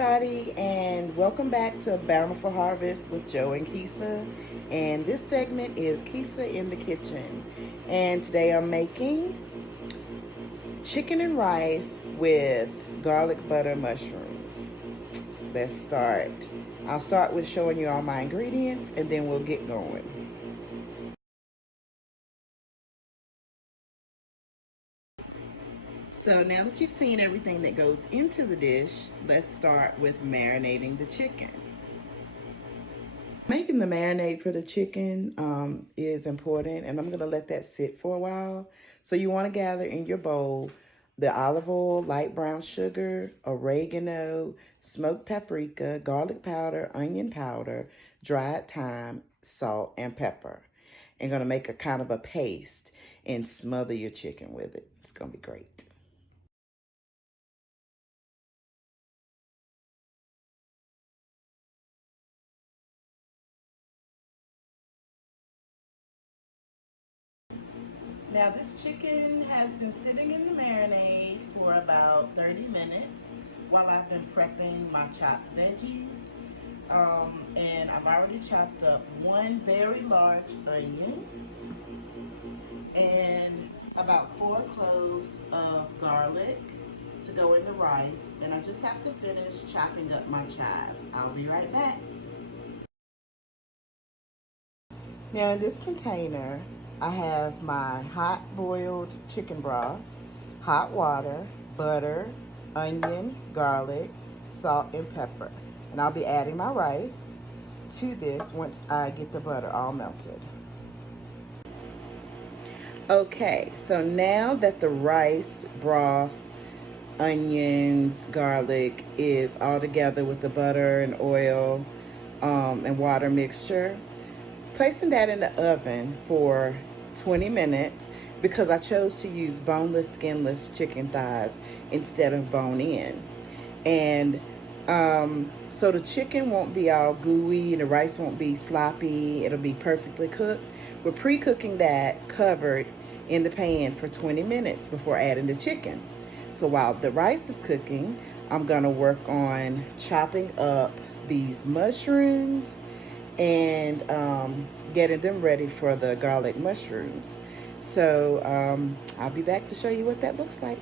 everybody, and welcome back to Bountiful Harvest with Joe and Keesa. And this segment is Keesa in the Kitchen. And today I'm making chicken and rice with garlic butter mushrooms. Let's start. I'll start with showing you all my ingredients and then we'll get going. So now that you've seen everything that goes into the dish, let's start with marinating the chicken. Making the marinade for the chicken is important, and I'm going to let that sit for a while. So you want to gather in your bowl the olive oil, light brown sugar, oregano, smoked paprika, garlic powder, onion powder, dried thyme, salt, and pepper. And going to make a kind of a paste and smother your chicken with it. It's going to be great. Now this chicken has been sitting in the marinade for about 30 minutes while I've been prepping my chopped veggies. And I've already chopped up one very large onion and about 4 cloves of garlic to go in the rice. And I just have to finish chopping up my chives. I'll be right back. Now in this container, I have my hot boiled chicken broth, hot water, butter, onion, garlic, salt, and pepper. And I'll be adding my rice to this once I get the butter all melted. Okay, so now that the rice, broth, onions, garlic is all together with the butter and oil and water mixture, placing that in the oven for 20 minutes because I chose to use boneless, skinless chicken thighs instead of bone-in. And so the chicken won't be all gooey and the rice won't be sloppy. It'll be perfectly cooked. We're pre-cooking that covered in the pan for 20 minutes before adding the chicken. So while the rice is cooking, I'm gonna work on chopping up these mushrooms and getting them ready for the garlic mushrooms. So I'll be back to show you what that looks like.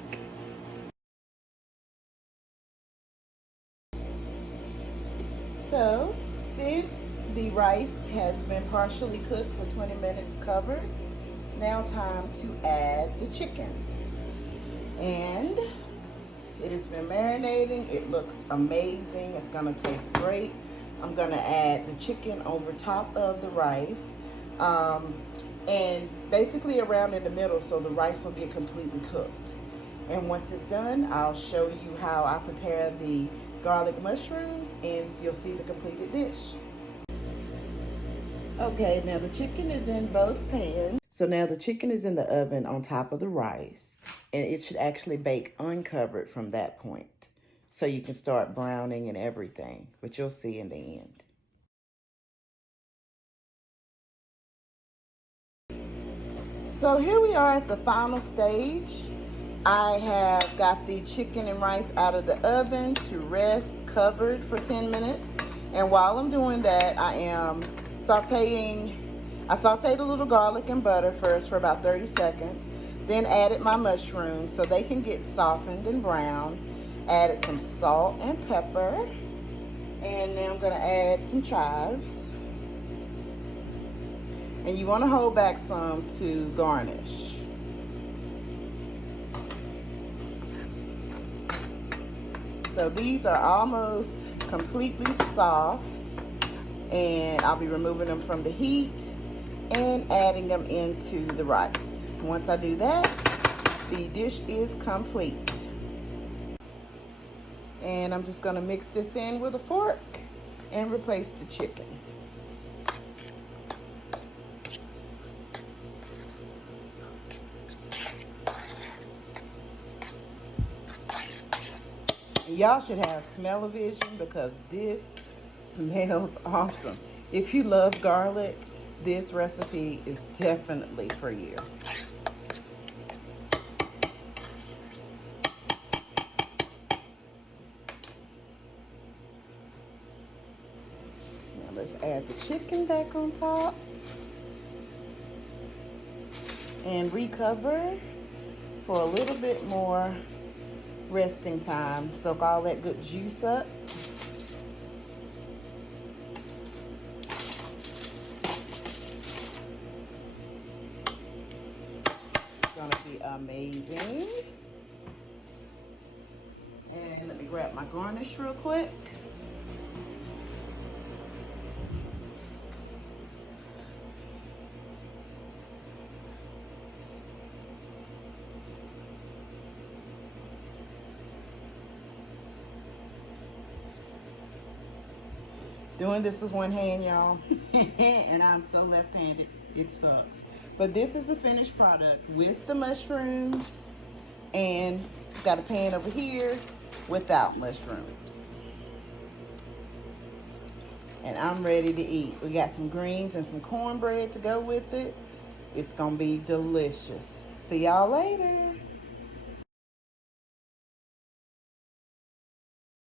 So since the rice has been partially cooked for 20 minutes covered, it's now time to add the chicken. And it has been marinating. It looks amazing. It's gonna taste great. I'm gonna add the chicken over top of the rice and basically around in the middle so the rice will get completely cooked. And once it's done, I'll show you how I prepare the garlic mushrooms and you'll see the completed dish. Okay, now the chicken is in both pans. So now the chicken is in the oven on top of the rice, and it should actually bake uncovered from that point. So you can start browning and everything, but you'll see in the end. So here we are at the final stage. I have got the chicken and rice out of the oven to rest covered for 10 minutes. And while I'm doing that, I sauteed a little garlic and butter first for about 30 seconds, then added my mushrooms so they can get softened and brown, added some salt and pepper, and then I'm gonna add some chives. And you wanna hold back some to garnish. So these are almost completely soft, and I'll be removing them from the heat and adding them into the rice. Once I do that, the dish is complete. And I'm just gonna mix this in with a fork and replace the chicken. Y'all should have smell-o-vision because this smells awesome. If you love garlic, this recipe is definitely for you. let's add the chicken back on top and recover for a little bit more resting time. Soak all that good juice up. It's gonna be amazing. And let me grab my garnish real quick. Doing this with one hand, y'all. And I'm so left-handed, it sucks. But this is the finished product with the mushrooms. And got a pan over here without mushrooms. And I'm ready to eat. We got some greens and some cornbread to go with it. It's gonna be delicious. See y'all later.